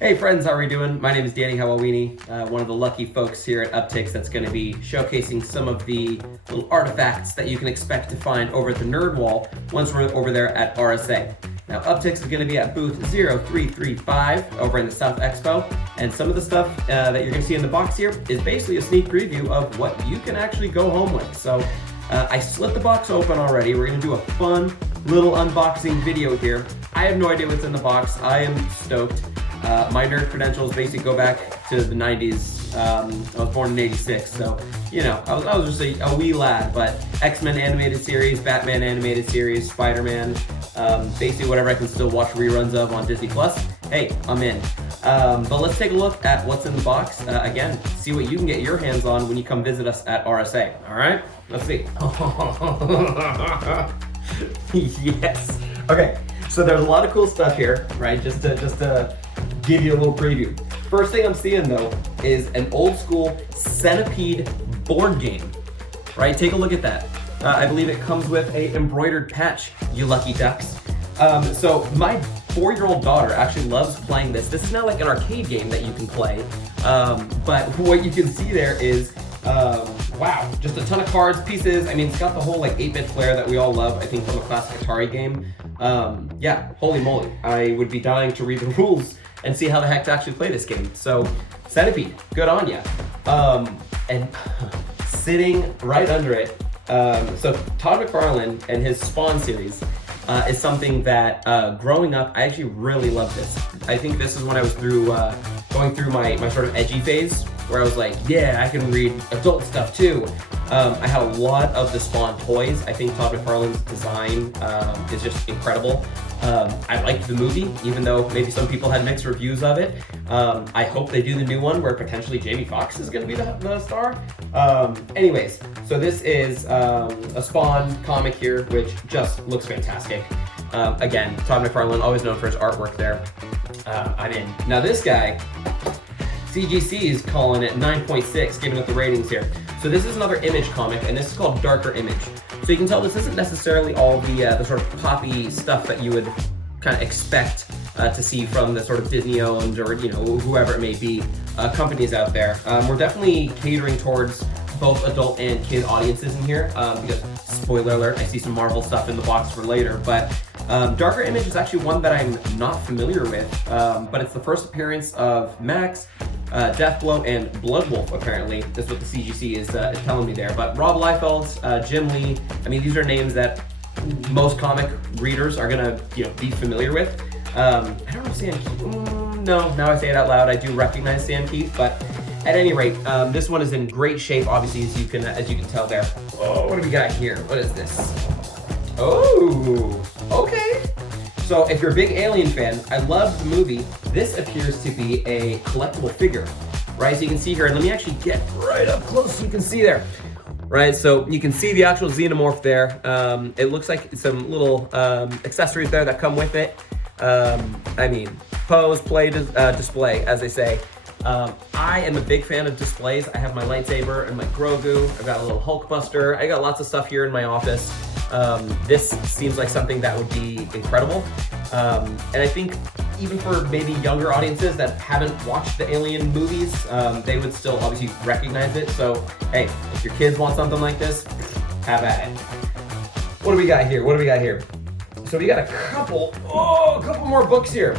Hey friends, how are we doing? My name is Danny Hawawini, one of the lucky folks here at Uptycs that's going to be showcasing some of the little artifacts that you can expect to find over at the Nerd Wall once we're over there at RSA. Now, Uptycs is going to be at booth 0335 over in the South Expo, and some of the stuff that you're going to see in the box here is basically a sneak preview of what you can actually go home with. So I split the box open already. We're going to do a fun little unboxing video here. I have no idea what's in the box. I am stoked. My nerd credentials basically go back to the 90s. I was born in 86, so, you know, I was just a wee lad, but X-Men animated series, Batman animated series, Spider-Man, basically whatever I can still watch reruns of on Disney+. Hey, I'm in. But let's take a look at what's in the box. Again, see what you can get your hands on when you come visit us at RSA. All right? Let's see. Yes. Okay, so there's a lot of cool stuff here, right? Just to give you a little preview. First thing I'm seeing though is an old school Centipede board game, right? Take a look at that. I believe it comes with a embroidered patch, you lucky ducks. So my 4-year-old daughter actually loves playing this. This is not like an arcade game that you can play, but what you can see there is, wow, just a ton of cards, pieces. I mean, it's got the whole like 8-bit flair that we all love, I think, from a classic Atari game. Yeah, holy moly. I would be dying to read the rules and see how the heck to actually play this game. So, Centipede, good on ya. And sitting right under it, so Todd McFarlane and his Spawn series is something that growing up, I actually really loved this. I think this is when I was going through my sort of edgy phase, where I was like, yeah, I can read adult stuff too. I had a lot of the Spawn toys. I think Todd McFarlane's design is just incredible. I liked the movie, even though maybe some people had mixed reviews of it. I hope they do the new one where potentially Jamie Foxx is going to be the star. Anyways, so this is a Spawn comic here, which just looks fantastic. Again, Todd McFarlane, always known for his artwork there. I'm in. Now this guy, CGC is calling it 9.6, giving it the ratings here. So this is another Image comic, and this is called Darker Image. So you can tell this isn't necessarily all the sort of poppy stuff that you would kind of expect to see from the sort of Disney-owned or, you know, whoever it may be, companies out there. We're definitely catering towards both adult and kid audiences in here, because, spoiler alert, I see some Marvel stuff in the box for later, but Darker Image is actually one that I'm not familiar with, but it's the first appearance of Max, Deathblow, and Bloodwolf, apparently. That's what the CGC is telling me there. But Rob Liefeld, Jim Lee, I mean, these are names that most comic readers are gonna, you know, be familiar with. I don't know Sam Keith. No, now I say it out loud, I do recognize Sam Keith, but at any rate, this one is in great shape, obviously, as you can tell there. Oh, what do we got here? What is this? Oh, okay. So if you're a big Alien fan, I love the movie. This appears to be a collectible figure, right? So you can see here, and let me actually get right up close so you can see there, right? So you can see the actual xenomorph there. It looks like some little accessories there that come with it. I mean, pose, play, display, as they say. I am a big fan of displays. I have my lightsaber and my Grogu. I've got a little Hulkbuster. I got lots of stuff here in my office. This seems like something that would be incredible. And I think even for maybe younger audiences that haven't watched the Alien movies, they would still obviously recognize it. So, hey, if your kids want something like this, have at it. What do we got here? So we got a couple more books here.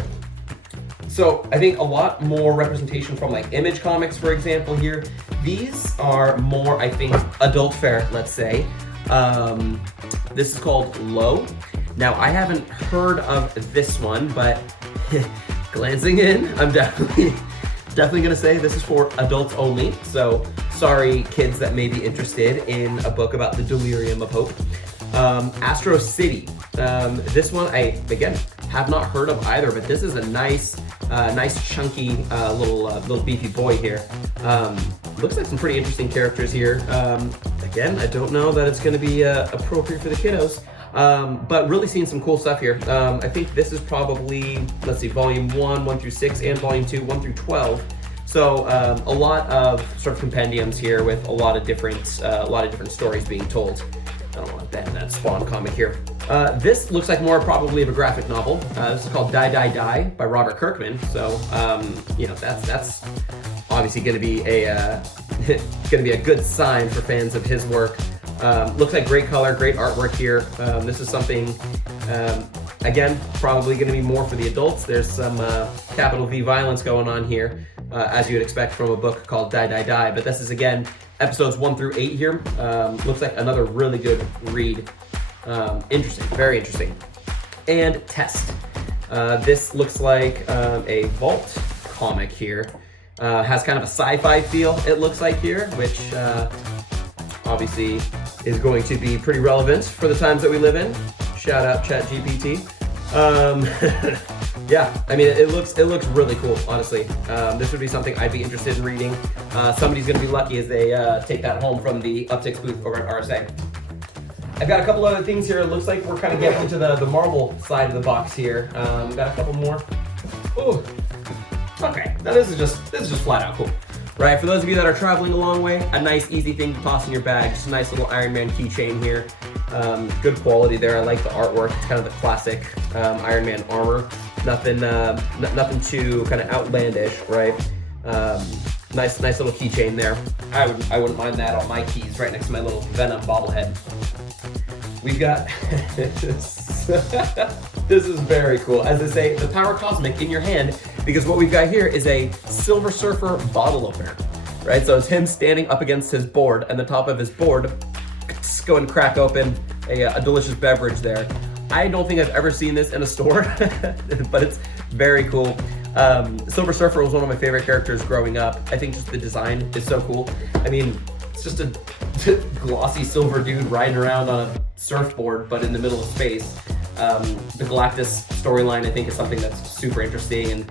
So I think a lot more representation from like Image Comics, for example, here. These are more, I think, adult fare, let's say. This is called Low. Now, I haven't heard of this one, but glancing in, I'm definitely gonna say this is for adults only. So sorry, kids that may be interested in a book about the delirium of hope. Astro City. This one, I, again, have not heard of either, but this is a nice chunky little beefy boy here. Looks like some pretty interesting characters here. Again, I don't know that it's going to be appropriate for the kiddos, but really seeing some cool stuff here. I think this is probably, let's see, volume 1 through 6, and volume 2, 1 through 12. So a lot of sort of compendiums here with a lot of different stories being told. I don't want to bend that Spawn comic here. This looks like more probably of a graphic novel. This is called Die, Die, Die by Robert Kirkman. So, you know, that's obviously going to be a good sign for fans of his work. Looks like great color, great artwork here. This is something, again, probably going to be more for the adults. There's some capital V violence going on here, as you would expect from a book called Die, Die, Die. But this is, again, episodes 1 through 8 here. Looks like another really good read. Interesting, very interesting. And Test. This looks like a Vault comic here. Has kind of a sci-fi feel, it looks like here, which obviously is going to be pretty relevant for the times that we live in. Shout out ChatGPT. Yeah, I mean, it looks really cool, honestly. This would be something I'd be interested in reading. Somebody's going to be lucky as they take that home from the Uptycs booth over at RSA. I've got a couple other things here. It looks like we're kind of getting into the Marvel side of the box here. Got a couple more. Ooh. Okay, now this is just flat out cool. Right, for those of you that are traveling a long way, a nice easy thing to toss in your bag. Just a nice little Iron Man keychain here. Good quality there. I like the artwork. It's kind of the classic Iron Man armor. Nothing too kind of outlandish, right? Nice little keychain there. I wouldn't mind that on my keys, right next to my little Venom bobblehead. We've got this is very cool. As they say, the power cosmic in your hand, because what we've got here is a Silver Surfer bottle opener, right? So it's him standing up against his board, and the top of his board go and crack open a delicious beverage there. I don't think I've ever seen this in a store, but it's very cool. Silver Surfer was one of my favorite characters growing up. I think just the design is so cool. I mean, it's just a glossy silver dude riding around on a surfboard, but in the middle of space. The Galactus storyline, I think, is something that's super interesting. And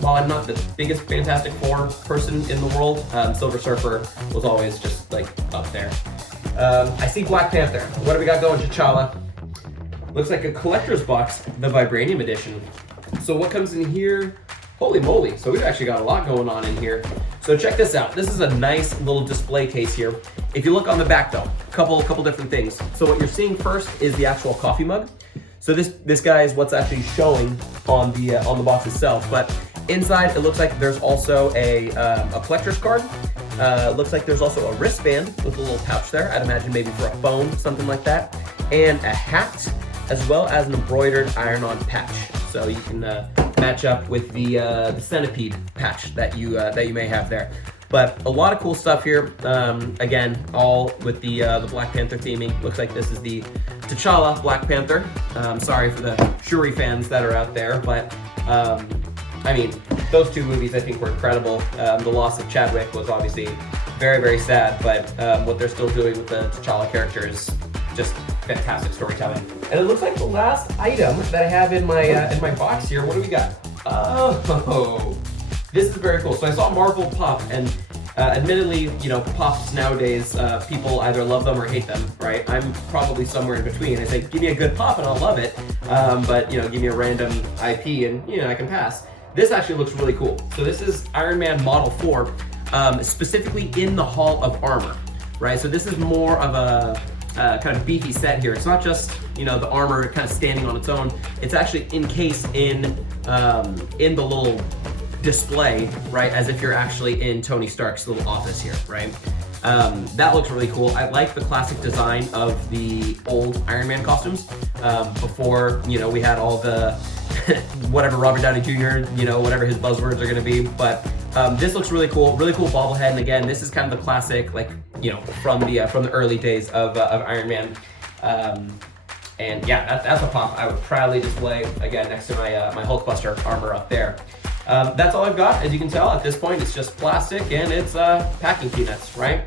while I'm not the biggest Fantastic Four person in the world, Silver Surfer was always just like up there. I see Black Panther. What do we got going, T'Challa? Looks like a collector's box, the Vibranium edition. So what comes in here? Holy moly, so we've actually got a lot going on in here. So check this out. This is a nice little display case here. If you look on the back though, couple different things. So what you're seeing first is the actual coffee mug. So this guy is what's actually showing on the box itself. But inside, it looks like there's also a collector's card. Looks like there's also a wristband with a little pouch there. I'd imagine maybe for a phone, something like that. And a hat, as well as an embroidered iron-on patch. So you can match up with the centipede patch that you may have there. But a lot of cool stuff here. Again, all with the Black Panther theming. Looks like this is the T'Challa Black Panther. Sorry for the Shuri fans that are out there, but I mean, those two movies I think were incredible. The loss of Chadwick was obviously very, very sad, but what they're still doing with the T'Challa character is just fantastic storytelling. And it looks like the last item that I have in my box here. What do we got? Oh, this is very cool. So I saw Marvel pop, and admittedly, you know, pops nowadays, people either love them or hate them, right? I'm probably somewhere in between. I say, give me a good pop and I'll love it, but you know, give me a random IP and you know, I can pass. This actually looks really cool. So this is Iron Man Model 4, specifically in the Hall of Armor, right? So this is more of a kind of beefy set here. It's not just, you know, the armor kind of standing on its own. It's actually encased in the little display, right? As if you're actually in Tony Stark's little office here, right? That looks really cool. I like the classic design of the old Iron Man costumes before, you know, we had all the whatever Robert Downey Jr., you know, whatever his buzzwords are gonna be. But this looks really cool bobblehead. And again, this is kind of the classic, like, you know, from the early days of Iron Man. And yeah, that's a pop I would proudly display, again, next to my my Hulkbuster armor up there. That's all I've got. As you can tell, at this point, it's just plastic and it's packing peanuts, right?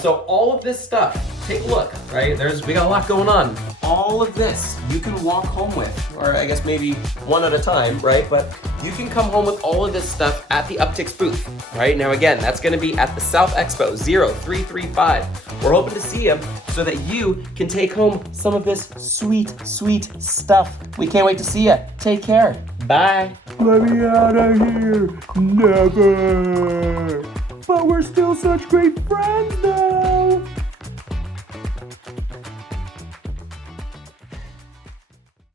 So all of this stuff, take a look, right? We got a lot going on. All of this you can walk home with, or I guess maybe one at a time, right? But you can come home with all of this stuff at the Uptycs booth, right? Now again, that's gonna be at the South Expo 0335. We're hoping to see you so that you can take home some of this sweet, sweet stuff. We can't wait to see you. Take care. Bye. Let me out of here. Never. But we're still such great friends now.